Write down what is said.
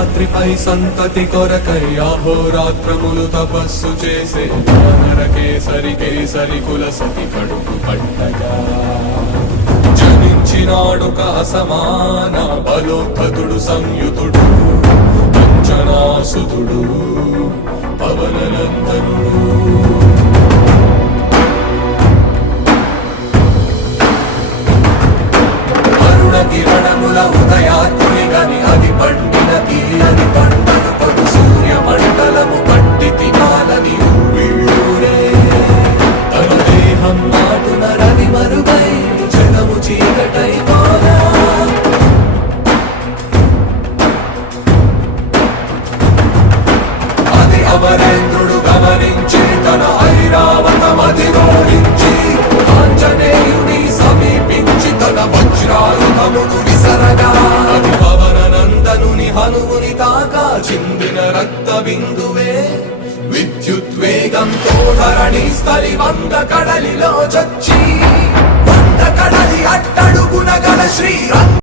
రాత్రిపై సంతతి కొరకై అహోరాత్రములు తపస్సు చేసే వానర కేసరి కేసరి కుల సతి కడుపు పట్టగా జనించినాడొక అసమాన బలోద్ధతుడు సంయుతుడు అంజనాసుతుడు పవననందనుడు. కిరణముల ఉదయాత్ముని గని అది పండిన తీయని పంటను కొడు సూర్య మండలము పట్టి తినాలని ఊళ్ళూరే తన దేహం నాటున రవి మరుగై జగము చీకటై పోరా. అది అమరేంద్రుడు గమనించి తన ఐరావతమది రోహించి ఆంజనేయుని సమీపించి తన వజ్రాయుధమును విసరగా అది పవననందనుని హనువుని తాకా చిందిన రక్త బిందువే విద్యుద్వేగంతో ధరణి స్థలి వంద కడలిలో చచ్చి 100 కడలి అట్టడుగున గల శ్రీరా